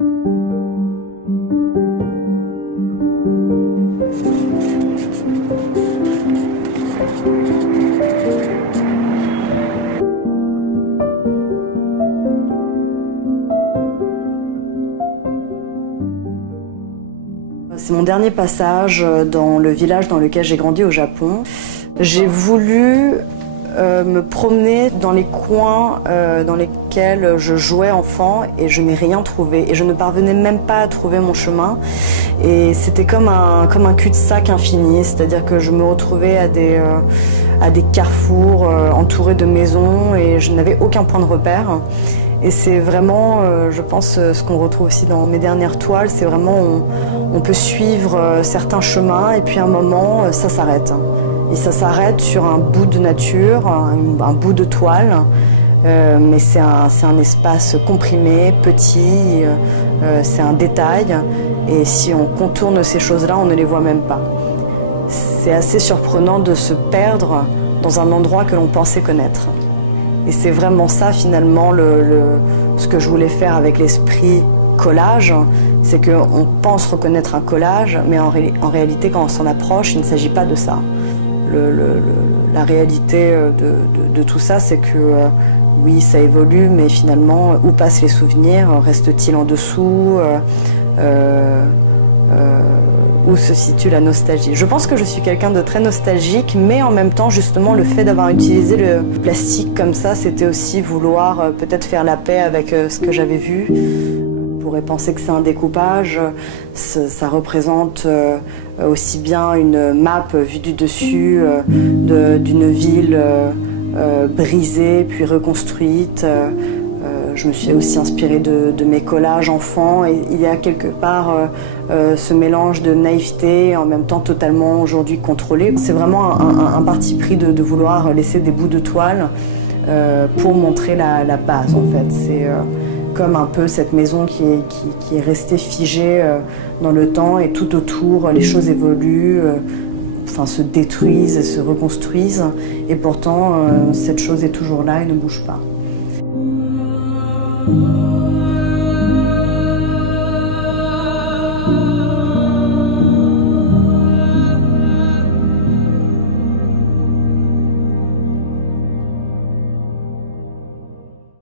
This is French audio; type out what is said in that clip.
C'est mon dernier passage dans le village dans lequel j'ai grandi au Japon. J'ai voulu me promener dans les coins dans lesquels je jouais enfant et je n'ai rien trouvé. Et je ne parvenais même pas à trouver mon chemin. Et c'était comme un cul-de-sac infini, c'est-à-dire que je me retrouvais à des carrefours entourés de maisons et je n'avais aucun point de repère. Et c'est vraiment, je pense, ce qu'on retrouve aussi dans mes dernières toiles, c'est vraiment, on peut suivre certains chemins et puis à un moment, ça s'arrête. Et ça s'arrête sur un bout de nature, un bout de toile, mais c'est un espace comprimé, petit, c'est un détail. Et si on contourne ces choses-là, on ne les voit même pas. C'est assez surprenant de se perdre dans un endroit que l'on pensait connaître. Et c'est vraiment ça finalement ce que je voulais faire avec l'esprit collage, c'est qu'on pense reconnaître un collage, mais en réalité quand on s'en approche, il ne s'agit pas de ça. La réalité de tout ça, c'est que oui, ça évolue, mais finalement, où passent les souvenirs? Reste-t-il en dessous? Où se situe la nostalgie? Je pense que je suis quelqu'un de très nostalgique, mais en même temps, justement, le fait d'avoir utilisé le plastique comme ça, c'était aussi vouloir peut-être faire la paix avec ce que j'avais vu. On pourrait penser que c'est un découpage, ça représente aussi bien une map vue du dessus d'une ville brisée puis reconstruite. Je me suis aussi inspirée de mes collages enfants et il y a quelque part ce mélange de naïveté et en même temps totalement aujourd'hui contrôlé. C'est vraiment un parti pris de vouloir laisser des bouts de toile pour montrer la base en fait. C'est comme un peu cette maison qui est restée figée dans le temps et tout autour les choses évoluent, enfin se détruisent et se reconstruisent et pourtant cette chose est toujours là et ne bouge pas.